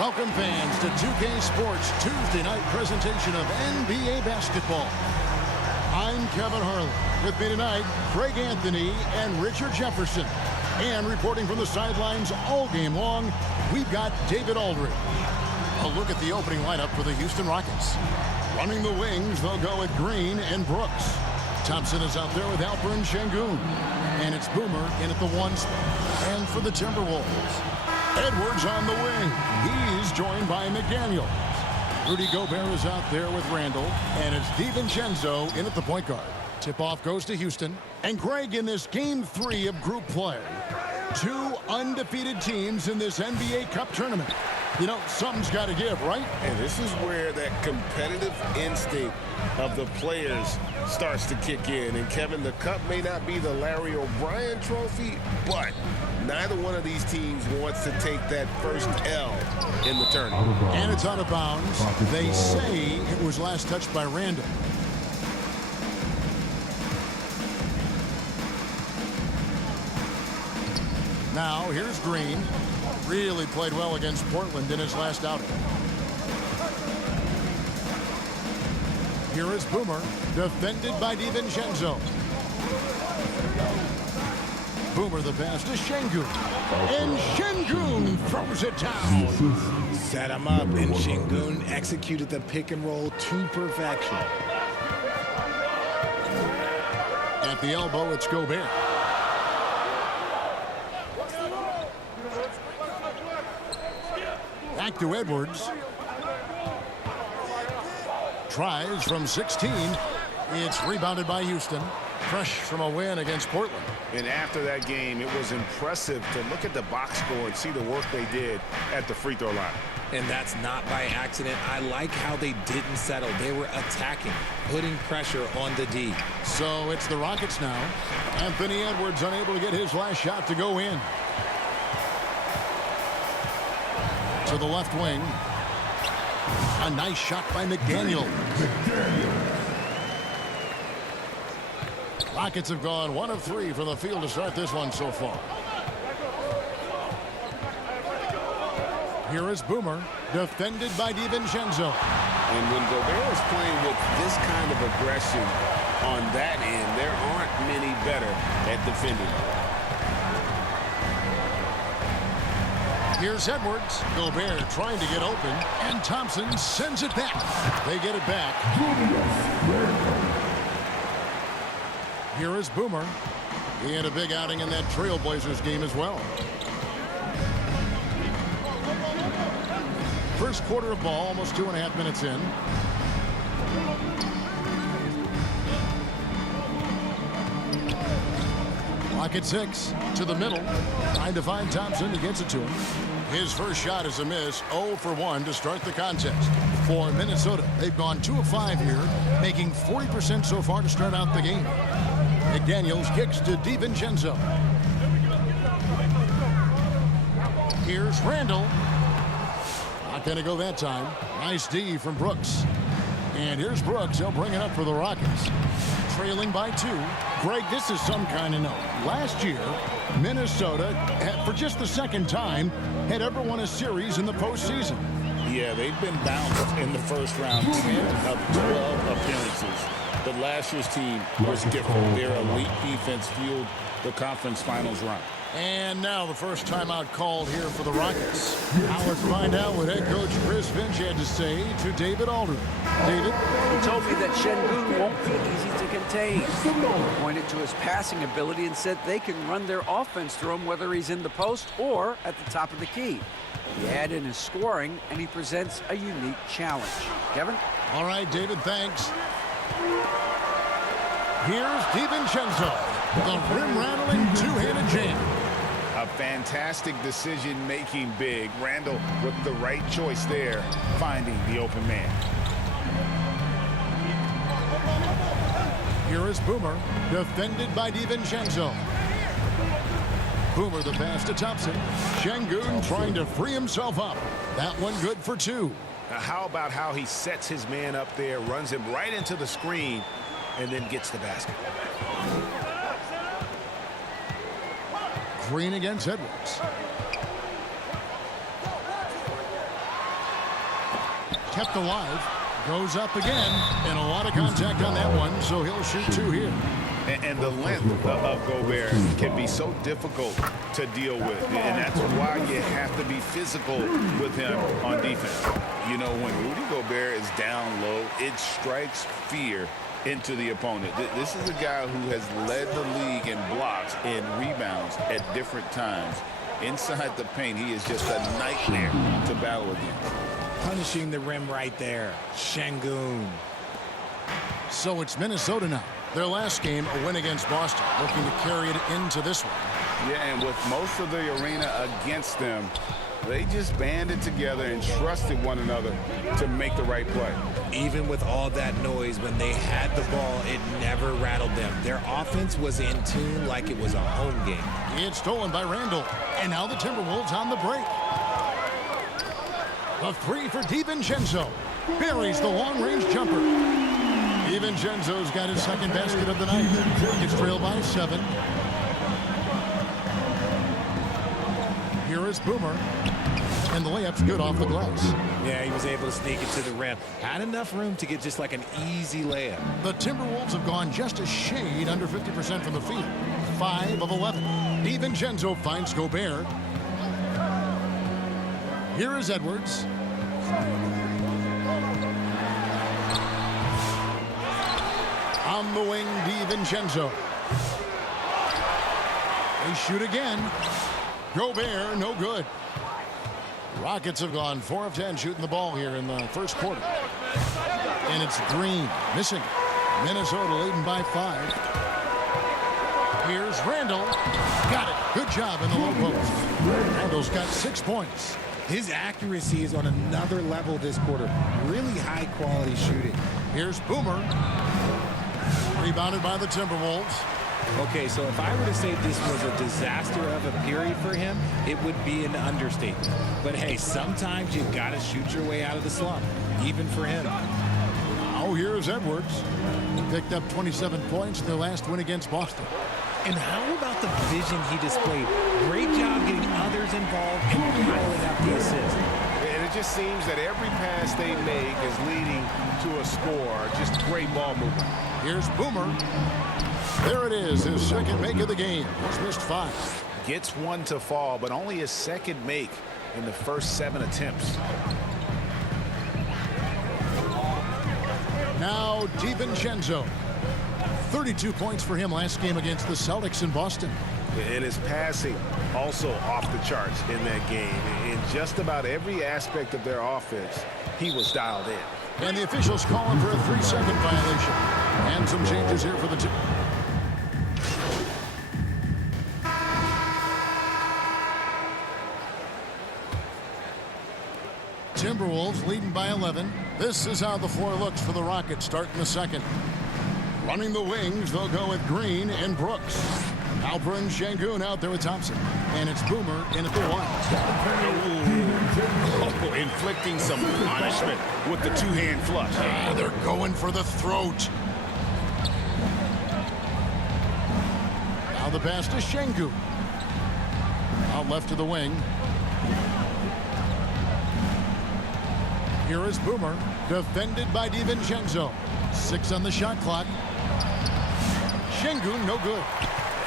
Welcome fans to 2K Sports Tuesday night presentation of NBA basketball. I'm Kevin Harlan. With me tonight, Craig Anthony and Richard Jefferson. And reporting from the sidelines all game long, we've got David Aldridge. A look at the opening lineup for the Houston Rockets. Running the wings, they'll go with Green and Brooks. Thompson is out there with Alperen Sengun. And it's Boomer in at the 1 spot. And for the Timberwolves, Edwards on the wing. He's joined by McDaniels. Rudy Gobert is out there with Randle. And it's DiVincenzo in at the point guard. Tip-off goes to Houston. And Greg, in this Game 3 of group play, 2 undefeated teams in this NBA Cup tournament. You know, something's got to give, right? And this is where that competitive instinct of the players starts to kick in. And, Kevin, the Cup may not be the Larry O'Brien trophy, but neither one of these teams wants to take that first L in the tournament. And it's out of bounds. They say it was last touched by Randle. Now, here's Green. Really played well against Portland in his last outing. Here is Boomer, defended by DiVincenzo. Boomer the pass to Sengun. And Sengun throws it down. Set him up, and Sengun executed the pick and roll to perfection. At the elbow, it's Gobert. Back to Edwards. Tries from 16. It's rebounded by Houston. Fresh from a win against Portland. And after that game, it was impressive to look at the box score and see the work they did at the free throw line. And that's not by accident. I like how they didn't settle. They were attacking, putting pressure on the D. So it's the Rockets now. Anthony Edwards unable to get his last shot to go in. To the left wing. A nice shot by McDaniels. Rockets have gone 1 of 3 from the field to start this one so far. Here is Boomer, defended by DiVincenzo. And when Gobert is playing with this kind of aggression on that end, there aren't many better at defending. Here's Edwards. Gobert trying to get open, and Thompson sends it back. They get it back. Here is Boomer. He had a big outing in that Trailblazers game as well. First quarter of ball, almost 2.5 minutes in. Rocket 6 to the middle. Trying to find Thompson. He gets it to him. His first shot is a miss. 0 for 1 to start the contest. For Minnesota, they've gone 2 of 5 here, making 40% so far to start out the game. McDaniels kicks to DiVincenzo. Here's Randle. Not going to go that time. Nice D from Brooks. And here's Brooks. He'll bring it up for the Rockets. Trailing by 2. Greg, this is some kind of note. Last year, Minnesota, for just the second time, had ever won a series in the postseason. Yeah, they've been bounced in the first round 10 of 12 appearances. But last year's team was different. Their elite defense fueled the conference finals run. And now the first timeout called here for the Rockets. Now let's find out what head coach Chris Finch had to say to David Aldridge. David? He told me that Sengun won't be easy to contain. He pointed to his passing ability and said they can run their offense through him whether he's in the post or at the top of the key. He added in his scoring, and he presents a unique challenge. Kevin? All right, David, thanks. Here's DiVincenzo. The rim-rattling two-handed jam. A fantastic decision-making big. Randle with the right choice there, finding the open man. Here is Boomer, defended by DiVincenzo. Boomer the pass to Thompson. Sengun trying to free himself up. That one good for 2. Now, how about how he sets his man up there, runs him right into the screen, and then gets the basket. Green against Edwards. kept alive. Goes up again, and a lot of contact on that one, so he'll shoot 2 here. And the length of Gobert can be so difficult to deal with. And that's why you have to be physical with him on defense. You know, when Rudy Gobert is down low, it strikes fear into the opponent. This is a guy who has led the league in blocks and rebounds at different times. Inside the paint, he is just a nightmare to battle against. Punishing the rim right there. Şengün. So it's Minnesota now. Their last game, a win against Boston, looking to carry it into this one. Yeah, and with most of the arena against them, they just banded together and trusted one another to make the right play. Even with all that noise, when they had the ball, it never rattled them. Their offense was in tune like it was a home game. It's stolen by Randle. And now the Timberwolves on the break. A 3 for DiVincenzo. Buries the long-range jumper. DiVincenzo's got his second basket of the night. It's trailed by 7. Here is Boomer. And the layup's good off the glass. Yeah, he was able to sneak it to the rim. Had enough room to get just like an easy layup. The Timberwolves have gone just a shade under 50% from the field. 5 of 11. DiVincenzo finds Gobert. Here is Edwards. On the wing, DiVincenzo. They shoot again. Gobert, no good. Rockets have gone 4 of 10 shooting the ball here in the first quarter. And it's Green missing. Minnesota leading by 5. Here's Randle. Got it. Good job in the low post. Randle's got 6 points. His accuracy is on another level this quarter. Really high quality shooting. Here's Boomer. Rebounded by the Timberwolves. Okay, so if I were to say this was a disaster of a period for him, it would be an understatement. But hey, sometimes you got to shoot your way out of the slump, even for him. Oh, here's Edwards. He picked up 27 points in their last win against Boston. And how about the vision he displayed? Great job getting others involved and piling up the assist. And it just seems that every pass they make is leading to a score. Just great ball movement. Here's Boomer. There it is, his second make of the game. He's missed 5. Gets one to fall, but only his second make in the first 7 attempts. Now DiVincenzo. 32 points for him last game against the Celtics in Boston. And his passing also off the charts in that game. In just about every aspect of their offense, he was dialed in. And the officials calling for a 3-second violation. And some changes here for the team. Timberwolves leading by 11. This is how the floor looks for the Rockets starting the second. Running the wings, they'll go with Green and Brooks. Alper and Şengün out there with Thompson. And it's Boomer in at the 1. Oh, inflicting some punishment with the two-hand flush. They're going for the throat. Now the pass to Şengün. Out left to the wing. Here is Boomer, defended by DiVincenzo. 6 on the shot clock. Şengün, no good.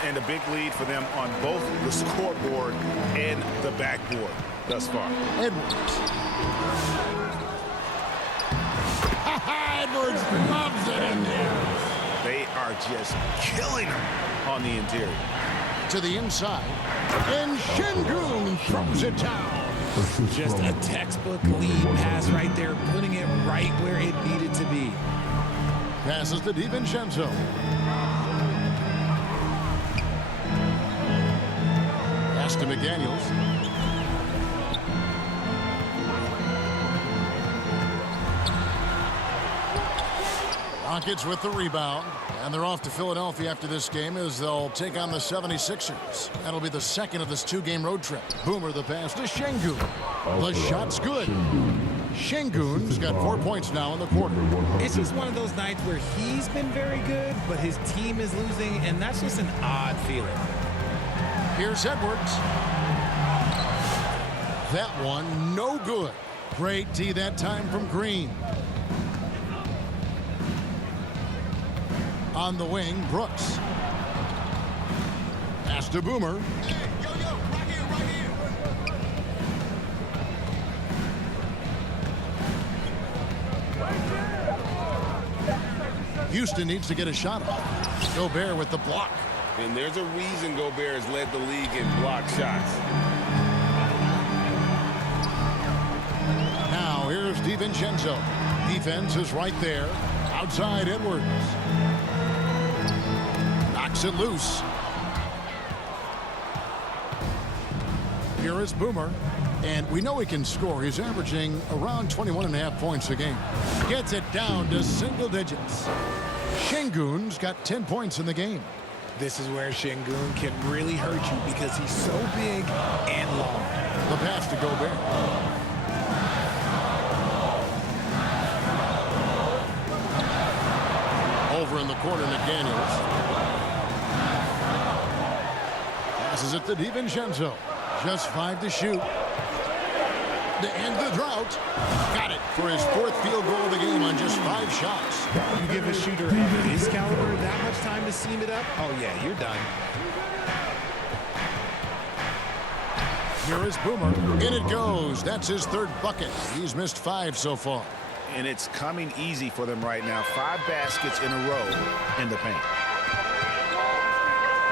And a big lead for them on both the scoreboard and the backboard thus far. Edwards. Edwards loves it in there. They are just killing them on the interior. To the inside. And Şengün throws it down. Just a textbook lead pass right there, putting it right where it needed to be. Passes to DiVincenzo. Pass to McDaniels. Rockets with the rebound. And they're off to Philadelphia after this game as they'll take on the 76ers. That'll be the second of this 2-game road trip. Boomer the pass to Şengün. The shot's good. Şengün's got 4 points now in the quarter. It's just one of those nights where he's been very good, but his team is losing, and that's just an odd feeling. Here's Edwards. That one, no good. Great D that time from Green. On the wing, Brooks. Pass to Boomer. Houston needs to get a shot off. Gobert with the block. And there's a reason Gobert has led the league in block shots. Now here's DiVincenzo. Defense is right there. Outside Edwards. Knocks it loose. Here is Boomer. And we know he can score. He's averaging around 21.5 points a game. Gets it down to single digits. Şengün's got 10 points in the game. This is where Şengün can really hurt you because he's so big and long. The pass to Gobert. Over in the corner, McDaniels. Passes it to DiVincenzo. Just 5 to shoot. To end the drought. Got it for his 4th field goal of the game on just 5 shots. You give a shooter of his caliber that much time to seam it up, oh yeah, you're done. Here is Boomer. In it goes. That's his 3rd bucket. He's missed 5 so far. And it's coming easy for them right now. 5 baskets in a row in the paint.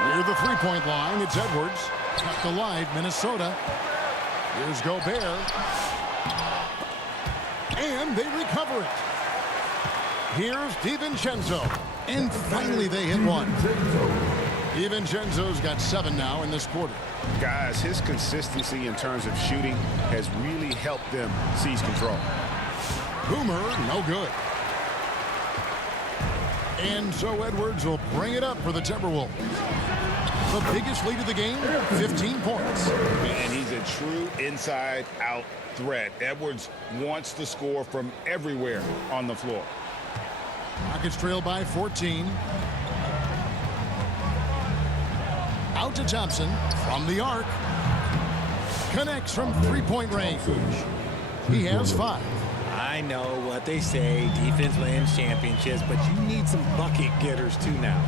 Near the 3-point line, it's Edwards. Kept alive, Minnesota. Here's Gobert. And they recover it. Here's DiVincenzo. And finally they hit one. DiVincenzo's got 7 now in this quarter. Guys, his consistency in terms of shooting has really helped them seize control. Boomer, no good. And so Edwards will bring it up for the Timberwolves. The biggest lead of the game, 15 points. And he's a true inside-out threat. Edwards wants to score from everywhere on the floor. Rockets trail by 14. Out to Thompson from the arc. Connects from 3-point range. He has 5. I know what they say, defense wins championships, but you need some bucket getters too now.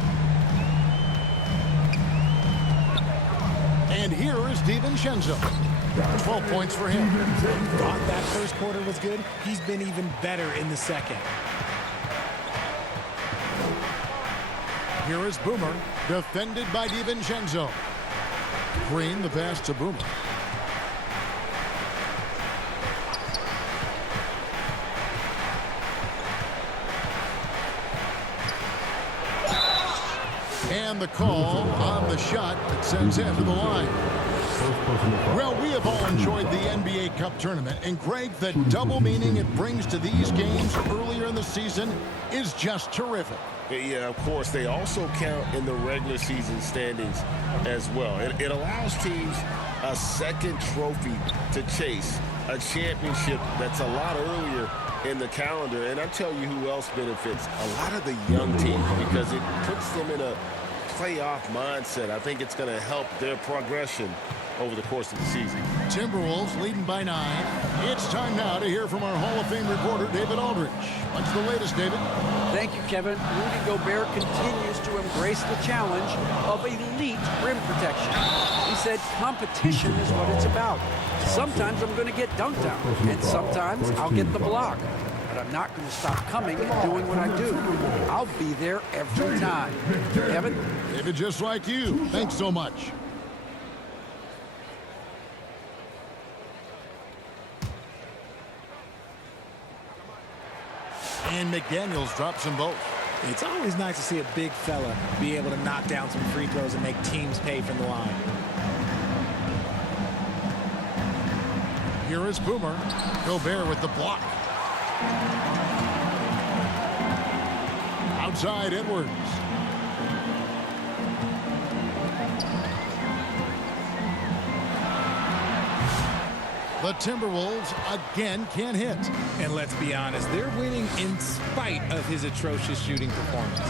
And here is DiVincenzo. 12 points for him. Thought that first quarter was good. He's been even better in the second. Here is Boomer, defended by DiVincenzo. Green, the pass to Boomer. And the call on the shot that sends him to the line. Well, we have all enjoyed the NBA Cup tournament, and Greg, the double meaning it brings to these games earlier in the season is just terrific. Yeah, of course, they also count in the regular season standings as well. It allows teams a second trophy to chase, a championship that's a lot earlier in the calendar. And I'll tell you who else benefits, a lot of the young teams, because it puts them in a playoff mindset. I think it's going to help their progression over the course of the season. Timberwolves leading by 9. It's time now to hear from our Hall of Fame reporter, David Aldridge. What's the latest, David? Thank you, Kevin. Rudy Gobert continues to embrace the challenge of elite rim protection. He said competition is what it's about. Sometimes I'm going to get dunked on, and sometimes I'll get the block. But I'm not going to stop coming and doing what I do. I'll be there every time. Kevin? David, just like you. Thanks so much. And McDaniels drops them both. It's always nice to see a big fella be able to knock down some free throws and make teams pay from the line. Here is Boomer. Gobert with the block. Outside Edwards. The Timberwolves again can't hit. And let's be honest, they're winning in spite of his atrocious shooting performance.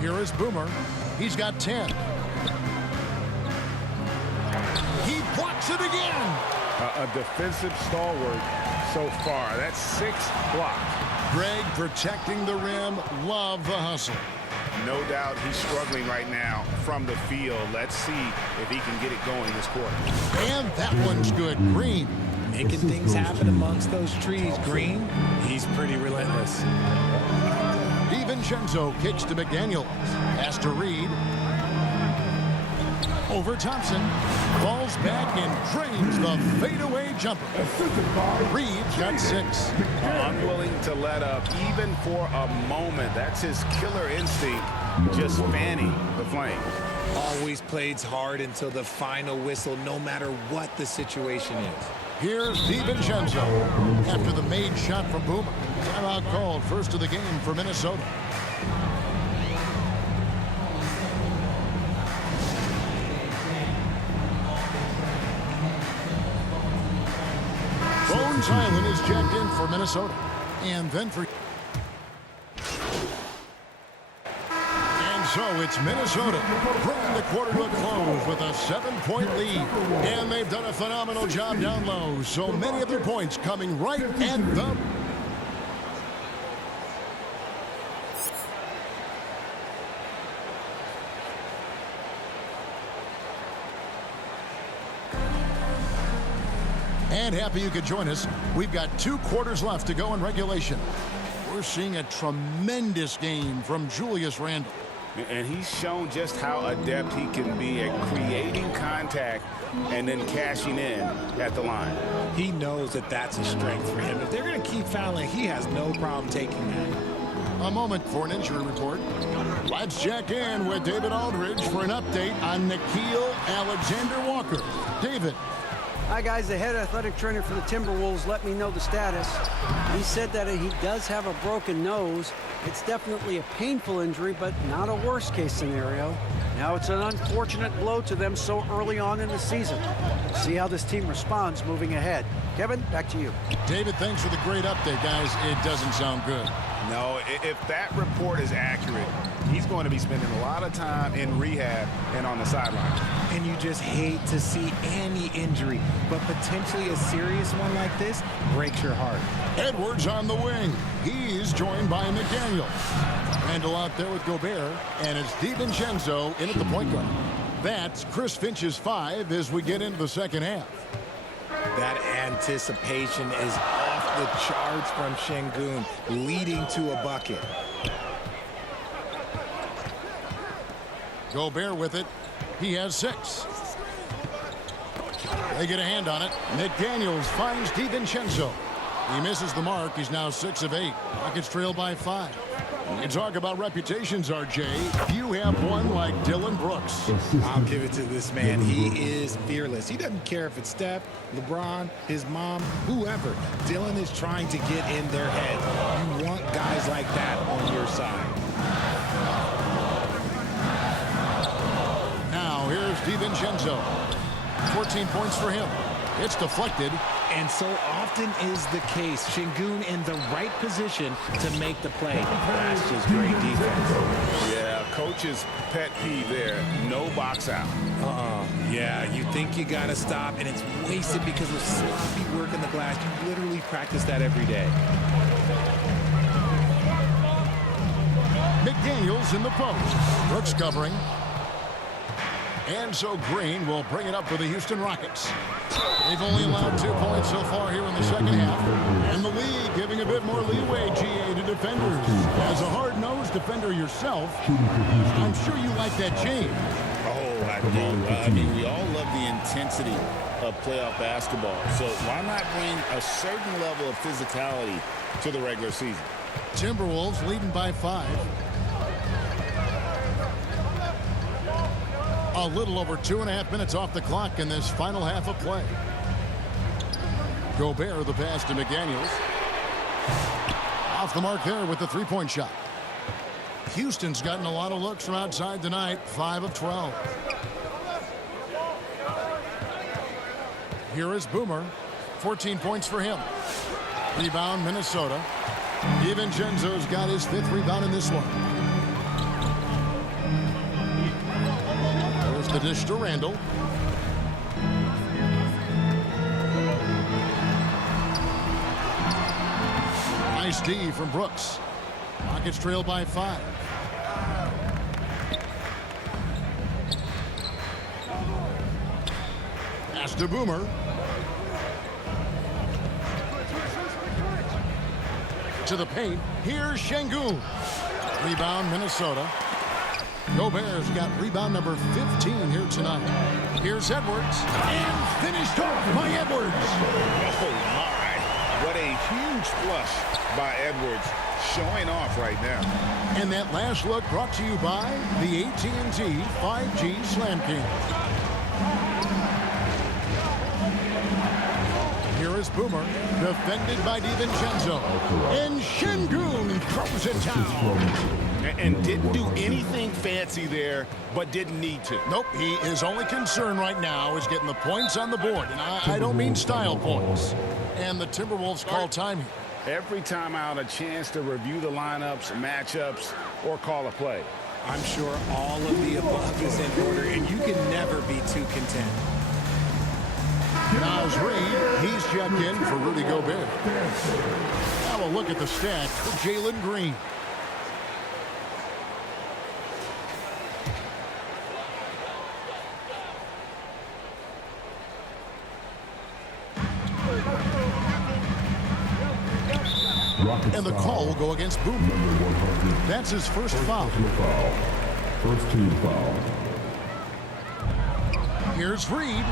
Here is Boomer. He's got 10. He Blocks it again. A defensive stalwart so far. That's 6 blocks. Greg protecting the rim. Love the hustle. No doubt he's struggling right now from the field. Let's see if he can get it going this quarter. And that one's good. Green. Making things happen amongst those trees. Green, he's pretty relentless. DiVincenzo kicks to McDaniel. Pass to Reed. Over Thompson. Falls back and drains the fadeaway jumper. Reed got 6. Unwilling to let up even for a moment. That's his killer instinct, just fanning the flames. Always plays hard until the final whistle, no matter what the situation is. Here's DiVincenzo after the made shot from Boomer. Timeout called, first of the game for Minnesota. Bones Island is checked in for Minnesota. And then for... And so it's Minnesota bringing the quarter to a close with a 7-point lead. And they've done a phenomenal job down low. So many of their points coming right at the... And happy you could join us. We've got 2 quarters left to go in regulation. We're seeing a tremendous game from Julius Randle. And he's shown just how adept he can be at creating contact and then cashing in at the line. He knows that that's a strength for him. If they're going to keep fouling, he has no problem taking that. A moment for an injury report. Let's check in with David Aldridge for an update on Nickeil Alexander-Walker. David. Hi, guys. The head athletic trainer for the Timberwolves let me know the status. He said that he does have a broken nose. It's definitely a painful injury, but not a worst-case scenario. Now, it's an unfortunate blow to them so early on in the season. We'll see how this team responds moving ahead. Kevin, back to you. David, thanks for the great update, guys. It doesn't sound good. No, if that report is accurate, he's going to be spending a lot of time in rehab and on the sideline. And you just hate to see any injury, but potentially a serious one like this breaks your heart. Edwards on the wing. He's joined by McDaniel. Randle out there with Gobert, and it's DiVincenzo in at the point guard. That's Chris Finch's 5 as we get into the second half. That anticipation is off the charts from Şengün, leading to a bucket. Gobert with it. He has 6. They get a hand on it. McDaniels finds DiVincenzo. He misses the mark. He's now 6 of 8. Rockets trail by 5. You talk about reputations, RJ. Few have one like Dylan Brooks. I'll give it to this man. He is fearless. He doesn't care if it's Steph, LeBron, his mom, whoever. Dylan is trying to get in their head. You want guys like that on your side. Now here's DiVincenzo. 14 points for him. It's deflected. And so often is the case. Şengün in the right position to make the play. That's just great defense. Yeah, coach's pet peeve there. No box out. Yeah, you think you got to stop, and it's wasted because of sloppy work in the glass. You literally practice that every day. McDaniels in the post. Brooks covering. And so Green will bring it up for the Houston Rockets. They've only allowed 2 points so far here in the second half. And the league giving a bit more leeway, GA, to defenders. As a hard-nosed defender yourself, I'm sure you like that change. Oh, I do. I mean, we all love the intensity of playoff basketball. So why not bring a certain level of physicality to the regular season? Timberwolves leading by 5. A little over 2.5 minutes off the clock in this final half of play. Gobert the pass to McDaniels. Off the mark there with the 3-point shot. Houston's gotten a lot of looks from outside tonight. 5 of 12. Here is Boomer. 14 points for him. Rebound Minnesota. DiVincenzo's got his 5th rebound in this one. The dish to Randle. Nice D from Brooks. Rockets trail by 5. Pass to Boomer. To the paint. Here's Şengün. Rebound, Minnesota. Gobert's got rebound number 15 here tonight. Here's Edwards. And finished off by Edwards. Oh, my. What a huge flush by Edwards, showing off right now. And that last look brought to you by the AT&T 5G Slam King. Here is Boomer, defended by DiVincenzo. And Şengün throws it down. And didn't do anything fancy there, but didn't need to. Nope, he is only concern right now is getting the points on the board. And I don't mean style points. And the Timberwolves call timing. Every time out, a chance to review the lineups, matchups, or call a play. I'm sure all of the above is in order, and you can never be too content. Naz Reid, he's checked in for Rudy Gobert. Now a look at the stats for Jalen Green. And the call will go against Boomer. That's his first foul. First team foul. Here's Reid.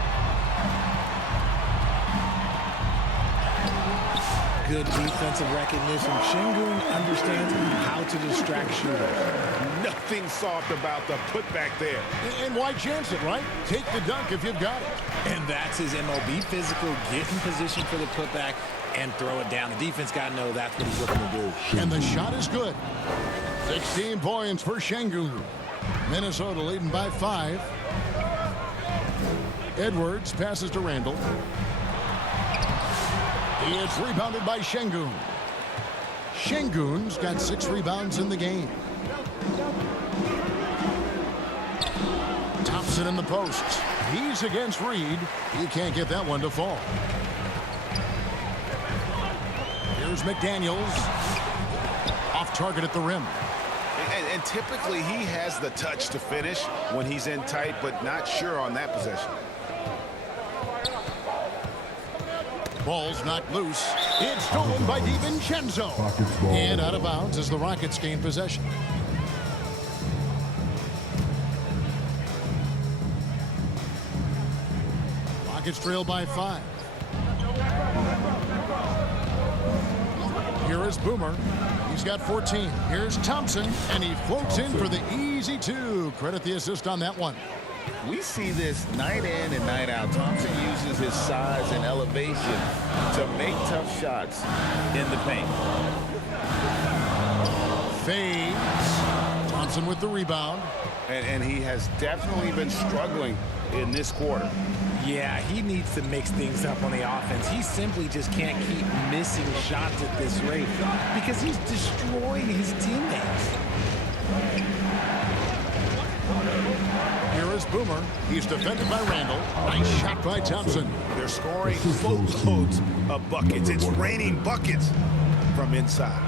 Good defensive recognition. Şengün understands how to distract shooters. Nothing soft about the putback there. And why chance it, right? Take the dunk if you've got it. And that's his MOB physical, get in position for the putback and throw it down. The defense got to know that's what he's looking to do. And the shot is good. 16 points for Şengün. Minnesota leading by 5. Edwards passes to Randle. He is rebounded by Şengün. Şengün's got 6 rebounds in the game. Thompson in the post. He's against Reid. He can't get that one to fall. Here's McDaniels. Off target at the rim. And typically he has the touch to finish when he's in tight, but not sure on that possession. Ball's knocked loose. It's stolen by DiVincenzo. And out of bounds as the Rockets gain possession. Rockets trail by 5. Here is Boomer. He's got 14. Here's Thompson, and he floats in for the easy 2. Credit the assist on that one. We see this night in and night out. Thompson uses his size and elevation to make tough shots in the paint. Fades. Thompson with the rebound. And he has definitely been struggling in this quarter. Yeah, he needs to mix things up on the offense. He simply just can't keep missing shots at this rate because he's destroying his teammates. Here is Boomer. He's defended by Randle. Nice shot by Thompson. They're scoring boatloads of buckets. It's raining buckets from inside.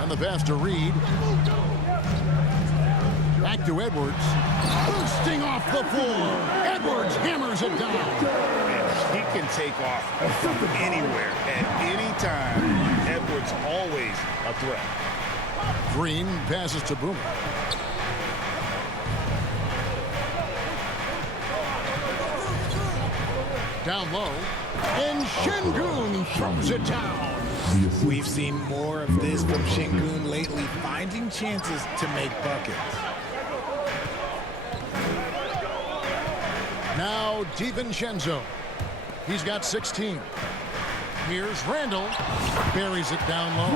And the pass to Reid. Back to Edwards. Bursting off the floor. Edwards hammers it down. And he can take off from anywhere at any time. Edwards always a threat. Green passes to Boomer. Down low. And Şengün throws it down. We've seen more of this from Şengün lately, finding chances to make buckets. Now DiVincenzo. He's got 16. Here's Randle. Buries it down low.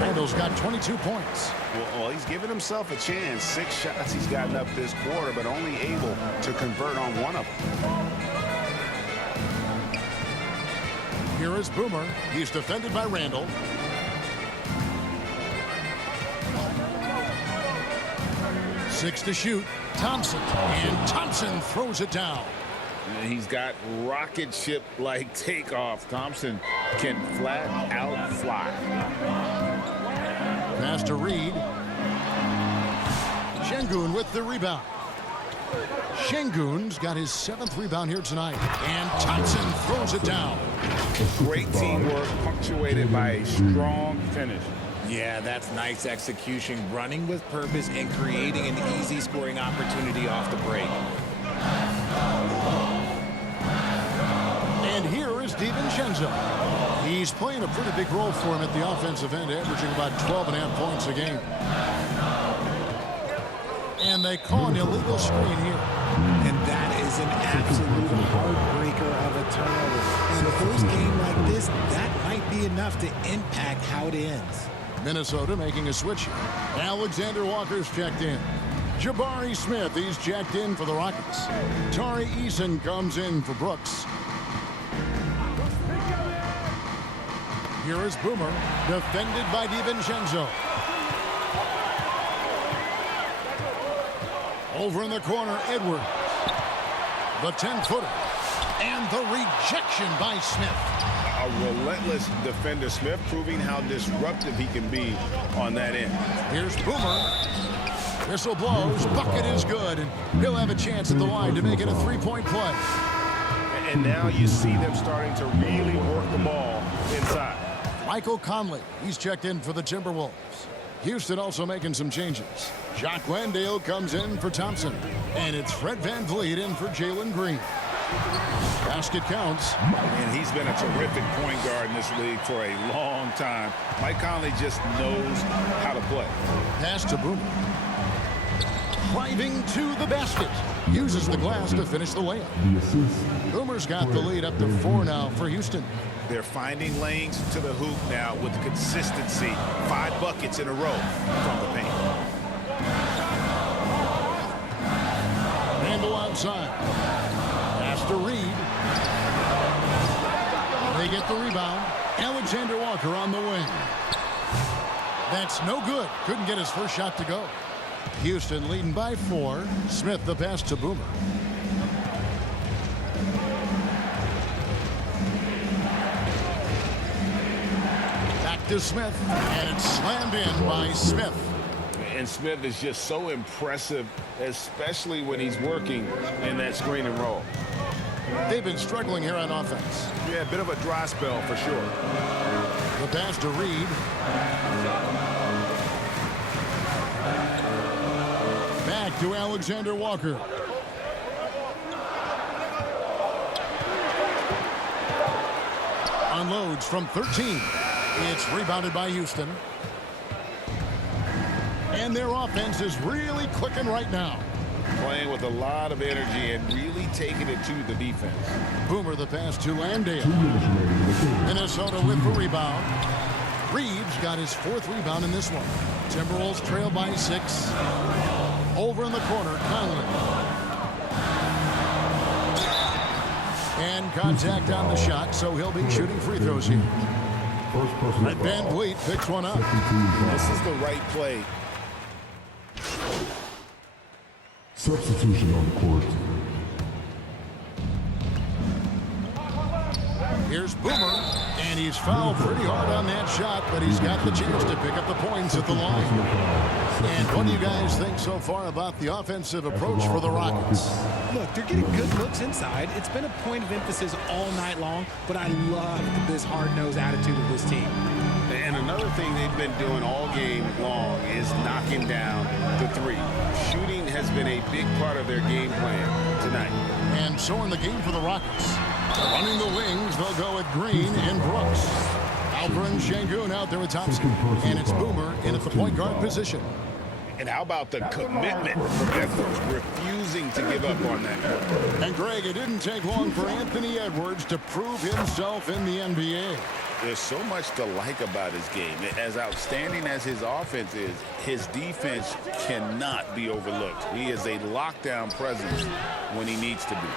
Randle's got 22 points. Well, he's given himself a chance. 6 shots he's gotten up this quarter, but only able to convert on one of them. Here is Boomer. He's defended by Randle. Six to shoot. Thompson. And Thompson throws it down. He's got rocket ship-like takeoff. Thompson can flat out fly. Pass to Reed. Şengün with the rebound. Şengün's got his 7th rebound here tonight. And Thompson throws it down. Great teamwork punctuated by a strong finish. Yeah, that's nice execution, running with purpose and creating an easy scoring opportunity off the break. And here is DiVincenzo. He's playing a pretty big role for him at the offensive end, averaging about 12.5 points a game. And they call an illegal screen here. And that is an absolute heartbreaker of a turnover. In the first game like this, that might be enough to impact how it ends. Minnesota making a switch here. Alexander Walker's checked in. Jabari Smith, he's checked in for the Rockets. Tari Eason comes in for Brooks. Here is Boomer, defended by DiVincenzo. Over in the corner, Edwards. The 10-footer. And the rejection by Smith. A relentless defender. Smith proving how disruptive he can be on that end. Here's Boomer. Whistle blows. Bucket is good. And he'll have a chance at the line to make it a 3-point play. And now you see them starting to really work the ball inside. Michael Conley, he's checked in for the Timberwolves. Houston also making some changes. Jacques Landale comes in for Thompson. And it's Fred VanVleet in for Jalen Green. Basket counts. And he's been a terrific point guard in this league for a long time. Mike Conley just knows how to play. Pass to Boomer. Driving to the basket. Uses the glass to finish the layup. Boomer's got the lead up to 4 now for Houston. They're finding lanes to the hoop now with consistency. 5 buckets in a row from the paint. Randall outside. Pass to Reed. They get the rebound. Alexander Walker on the wing. That's no good. Couldn't get his first shot to go. Houston leading by 4. Smith the pass to Boomer. Back to Smith. And it's slammed in by Smith. And Smith is just so impressive, especially when he's working in that screen and roll. They've been struggling here on offense. Yeah, a bit of a dry spell for sure. The pass to Reed. Back to Alexander Walker. Unloads from 13. It's rebounded by Houston. And their offense is really clicking right now. Playing with a lot of energy and really taking it to the defense. Boomer the pass to Landale. Minnesota with the rebound. Reeves got his 4th rebound in this one. Timberwolves trail by 6. Over in the corner, Conley. And contact on the shot, so he'll be shooting free throws here. And VanVleet picks one up. This is the right play. Substitution on the court. Here's Boomer, and he's fouled pretty hard on that shot, but he's got the chance to pick up the points at the line. And what do you guys think so far about the offensive approach for the Rockets? Look, they're getting good looks inside. It's been a point of emphasis all night long, but I love this hard-nosed attitude of this team. And another thing they've been doing all game long is knocking down the 3. Shooting has been a big part of their game plan tonight. And so in the game for the Rockets. Running the wings, they'll go with Green and Brooks. Alperen Şengün out there with Thompson. And it's Boomer in at the point guard position. And how about the commitment from Edwards, refusing to give up on that. And Greg, it didn't take long for Anthony Edwards to prove himself in the NBA. There's so much to like about his game. As outstanding as his offense is, his defense cannot be overlooked. He is a lockdown presence when he needs to be.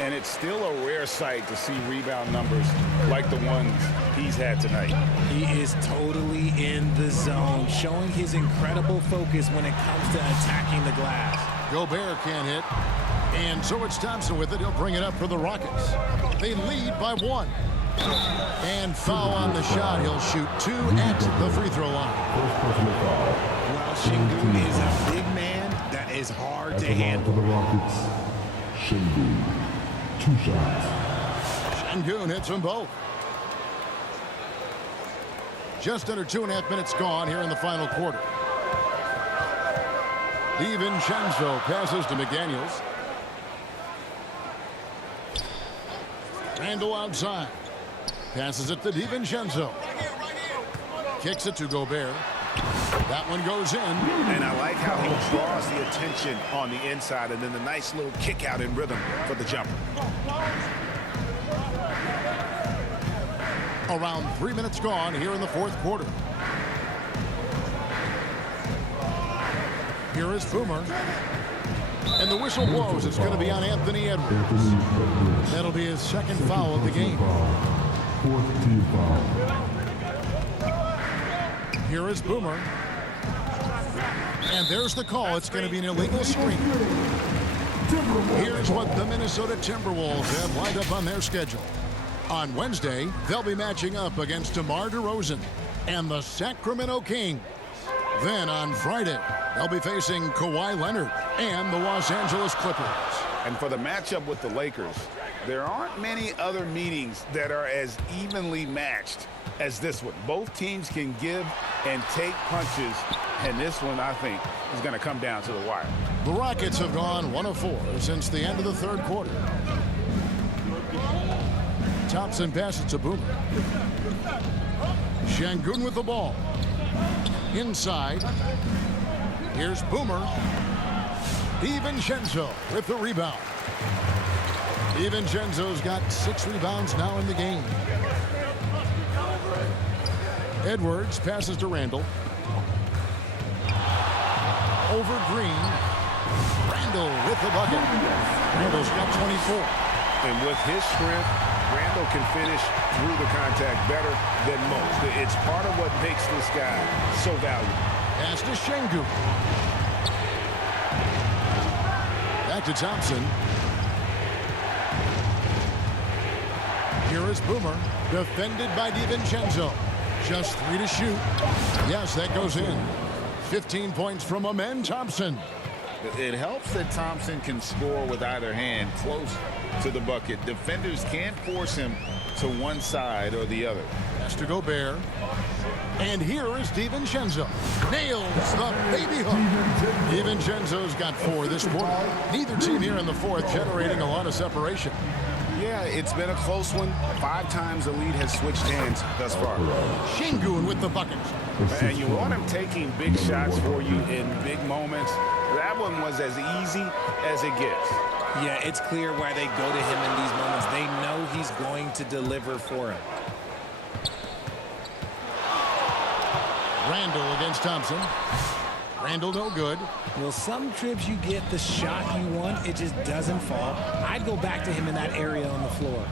And it's still a rare sight to see rebound numbers like the ones he's had tonight. He is totally in the zone, showing his incredible focus when it comes to attacking the glass. Gobert can't hit. And so it's Thompson with it. He'll bring it up for the Rockets. They lead by 1. And foul on the shot. He'll shoot 2 at the free throw line. Well, Şengün is a big man that is hard to handle. For the Rockets, Şengün. 2 shots. Şengün hits them both. Just under 2.5 minutes gone here in the final quarter. DiVincenzo passes to McDaniels. Randle outside. Passes it to DiVincenzo. Kicks it to Gobert. That one goes in. And I like how he draws the attention on the inside, and then the nice little kick out in rhythm for the jumper. Around 3 minutes gone here in the fourth quarter. Here is Boomer. And the whistle blows. It's going to be on Anthony Edwards. That'll be his second foul of the game. 4th team foul. Here is Boomer. And there's the call. It's going to be an illegal screen. Here's what the Minnesota Timberwolves have lined up on their schedule. On Wednesday, they'll be matching up against DeMar DeRozan and the Sacramento Kings. Then on Friday, they'll be facing Kawhi Leonard and the Los Angeles Clippers. And for the matchup with the Lakers, there aren't many other meetings that are as evenly matched as this one. Both teams can give and take punches, and this one, I think, is going to come down to the wire. The Rockets have gone 1 of 4 since the end of the third quarter. Thompson passes to Boomer. Şengün with the ball. Inside. Here's Boomer. DiVincenzo with the rebound. DiVincenzo's got 6 rebounds now in the game. Edwards passes to Randle. Over Green. Randle with the bucket. Randle's got 24. And with his strength, Randle can finish through the contact better than most. It's part of what makes this guy so valuable. Pass to Şengün. Back to Thompson. Here is Boomer, defended by DiVincenzo. Just 3 to shoot. Yes, that goes in. 15 points from Amen Thompson. It helps that Thompson can score with either hand close to the bucket. Defenders can't force him to one side or the other. Pass to Gobert. And here is DiVincenzo. Nails the baby hook. DiVincenzo's got 4 this quarter. Neither team here in the fourth generating a lot of separation. Yeah, it's been a close one. 5 times the lead has switched hands thus far. Şengün with the bucket. And you want him taking big shots for you in big moments. That one was as easy as it gets. Yeah, it's clear why they go to him in these moments. They know he's going to deliver for him. Randle against Thompson. Randle no good. Well, some trips you get the shot you want, it just doesn't fall. I'd go back to him in that area on the floor.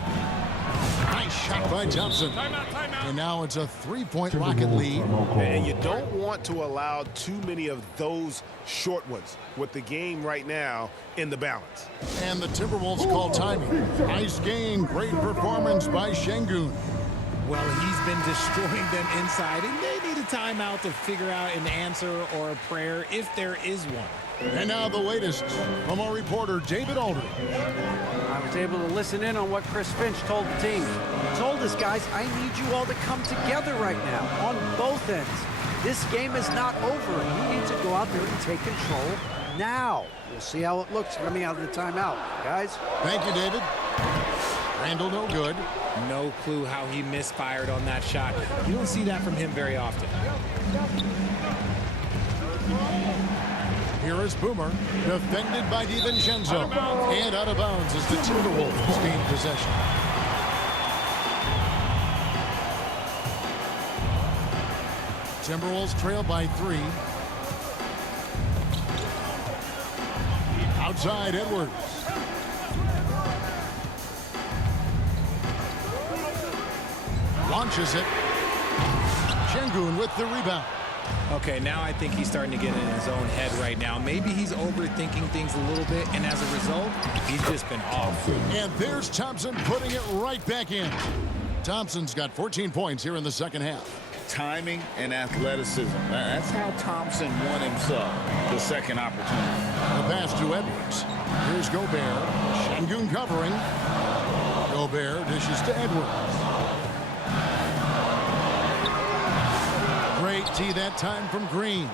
Nice shot by Thompson. And now it's a 3-point Rocket lead. And you don't want to allow too many of those short ones with the game right now in the balance. And the Timberwolves call timing. Nice game. Great performance by Şengün. Well, he's been destroying them inside, and they need a timeout to figure out an answer or a prayer if there is one. And now the latest from our reporter, David Aldridge. I was able to listen in on what Chris Finch told the team. He told us, guys, I need you all to come together right now on both ends. This game is not over. You need to go out there and take control now. We'll see how it looks coming out of the timeout, guys. Thank you, David. Randle no good. No clue how he misfired on that shot. You don't see that from him very often. Here is Boomer, defended by DiVincenzo. And out of bounds as the Timberwolves gain possession. Timberwolves trail by 3. Outside Edwards. Launches it. Şengün with the rebound. Okay, now I think he's starting to get in his own head right now. Maybe he's overthinking things a little bit, and as a result, he's just been off. And there's Thompson putting it right back in. Thompson's got 14 points here in the second half. Timing and athleticism. That's how Thompson won himself the second opportunity. The pass to Edwards. Here's Gobert. Şengün covering. Gobert dishes to Edwards. Great tee that time from Green.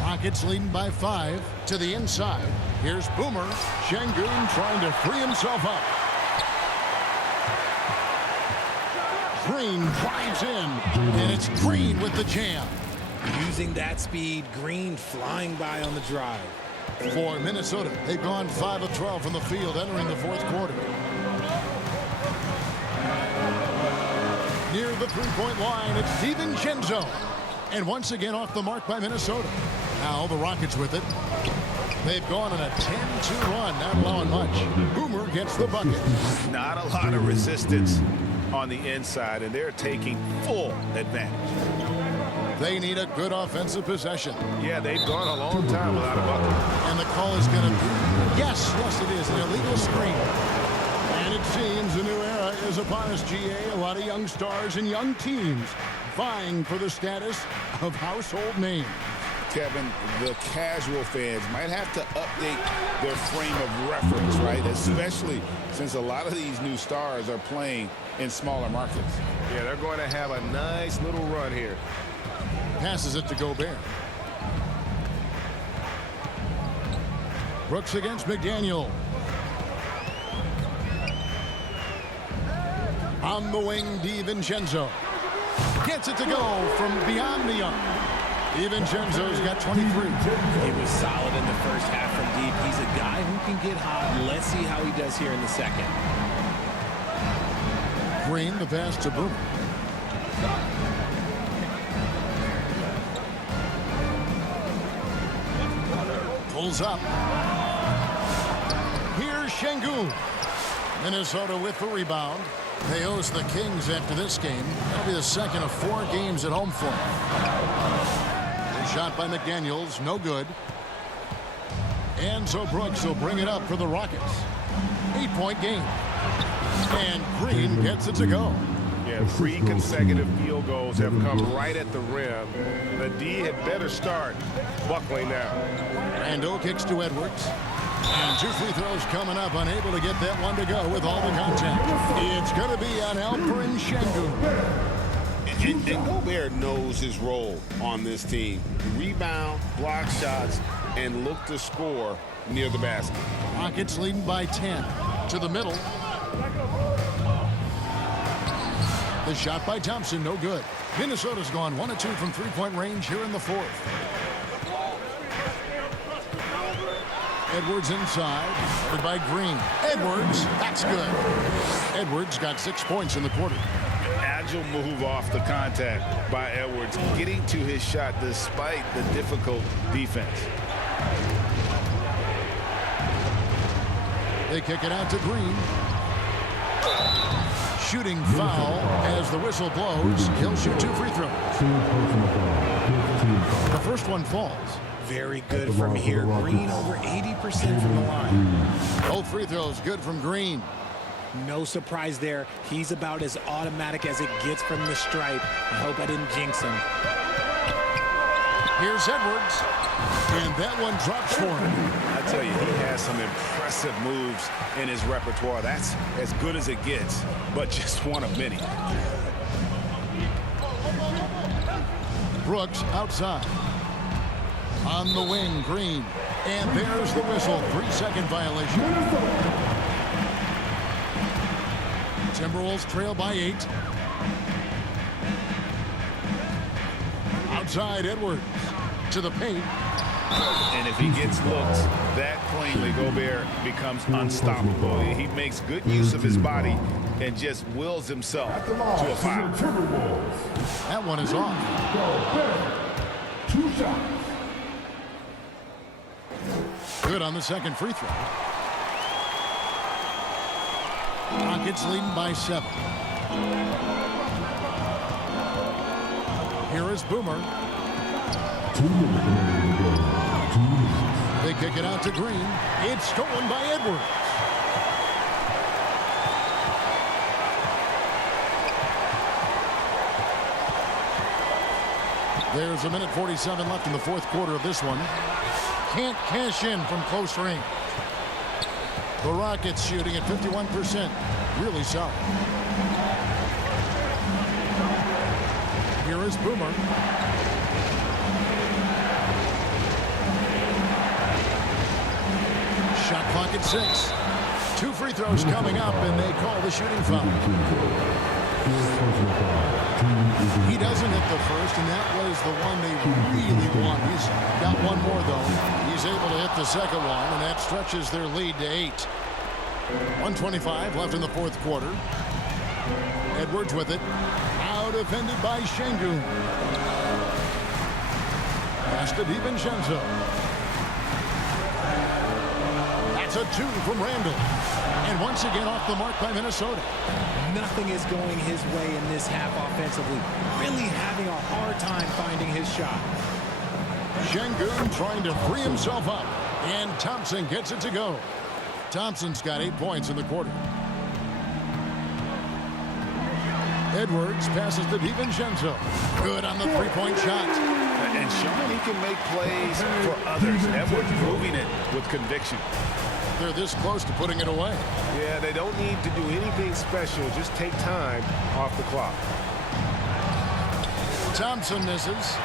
Rockets leading by 5 to the inside. Here's Boomer. Şengün trying to free himself up. Green drives in, and it's Green with the jam. Using that speed, Green flying by on the drive. For Minnesota, they've gone 5 of 12 from the field entering the fourth quarter. Near the three-point line, it's DiVincenzo. And once again off the mark by Minnesota. Now the Rockets with it. They've gone on a 10-2 run, not allowing much. Boomer gets the bucket. Not a lot of resistance on the inside, and they're taking full advantage. They need a good offensive possession. Yeah, they've gone a long time without a bucket. And the call is going to be, yes, it is, an illegal screen. And it seems a new era is upon us, GA. A lot of young stars and young teams vying for the status of household names. Kevin, the casual fans might have to update their frame of reference, right? Especially since a lot of these new stars are playing in smaller markets. Yeah, they're going to have a nice little run here. Passes it to Gobert. Brooks against McDaniel. On the wing, DiVincenzo. Gets it to go from beyond the arc. DiVincenzo's got 23. He was solid in the first half from deep. He's a guy who can get hot. Let's see how he does here in the second. Green, the pass to Boomer. Pulls up. Here's Şengün. Minnesota with the rebound. They host the Kings after this game. That'll be the second of 4 games at home for them. Shot by McDaniels, no good. And so Brooks will bring it up for the Rockets. 8-point game. And Green gets it to go. Yeah, 3 consecutive field goals have come right at the rim. The D had better start buckling now. Randall kicks to Edwards. And 2 free throws coming up, unable to get that one to go with all the contact. It's going to be on Alperen Şengün. And Gobert knows his role on this team. Rebound, block shots, and look to score near the basket. Rockets leading by 10. To the middle. The shot by Thompson, no good. Minnesota's gone 1 of 2 from three-point range here in the fourth. Edwards inside, covered by Green. Edwards, that's good. Edwards got 6 points in the quarter. Agile move off the contact by Edwards, getting to his shot despite the difficult defense. They kick it out to Green. Shooting foul as the whistle blows. He'll shoot 2 free throws. The first one falls. Very good from here. Green over 80% from the line. Both free throws good from Green. No surprise there. He's about as automatic as it gets from the stripe. I hope I didn't jinx him. Here's Edwards. And that one drops for him. I tell you, he has some impressive moves in his repertoire. That's as good as it gets, but just one of many. Brooks outside. On the wing, Green. And there's the whistle. 3-second violation. Timberwolves trail by 8. Outside, Edwards to the paint. And if he gets looks that cleanly, Gobert becomes unstoppable. He makes good use of his body and just wills himself to a foul. That one is off. 2 shots. Good on the second free throw. Rockets leading by 7. Here is Boomer. They kick it out to Green. It's stolen by Edwards. There's a minute 47 left in the fourth quarter of this one. Can't cash in from close range. The Rockets shooting at 51%. Really solid. Here is Boomer. Shot clock at 6. 2 free throws coming up, and they call the shooting foul. He doesn't hit the first, and that was the one they really want. He's got one more, though. He's able to hit the second one, and that stretches their lead to 8. 1:25 left in the fourth quarter. Edwards with it. Now defended by Şengün. Pass to DiVincenzo. That's a 2 from Randle. And once again off the mark by Minnesota. Nothing is going his way in this half offensively. Really having a hard time finding his shot. Şengün trying to free himself up. And Thompson gets it to go. Thompson's got 8 points in the quarter. Edwards passes to DiVincenzo. Good on the three-point shot. And showing he can make plays for others. Edwards moving it with conviction. They're this close to putting it away. Yeah, they don't need to do anything special. Just take time off the clock. Thompson misses.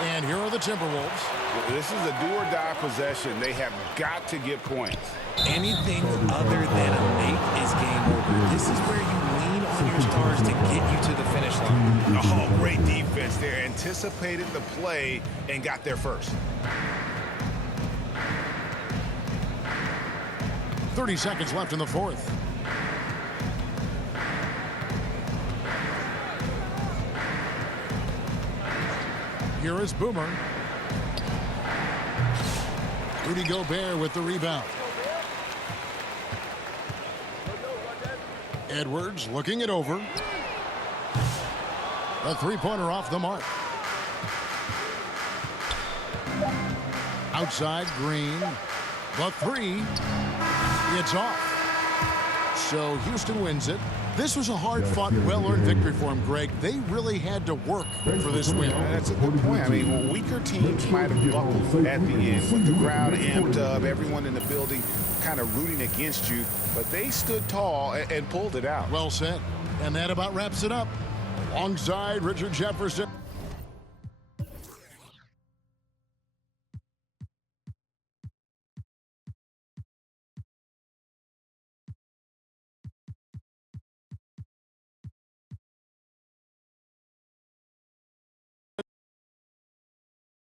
And here are the Timberwolves. This is a do-or-die possession. They have got to get points. Anything other than a make is game over. This is where you lean on your stars to get you to the finish line. Oh, great defense there. Anticipated the play and got there first. 30 seconds left in the fourth. Here is Boomer. Rudy Gobert with the rebound. Edwards looking it over. A three-pointer off the mark. Outside, Green. The three. It's off. So Houston wins it. This was a hard-fought, well-earned victory for him, Greg. They really had to work for this win. That's a good point. I mean, weaker teams might have buckled at the end with the crowd amped up, everyone in the building kind of rooting against you, but they stood tall and pulled it out. Well said. And that about wraps it up. Alongside Richard Jefferson.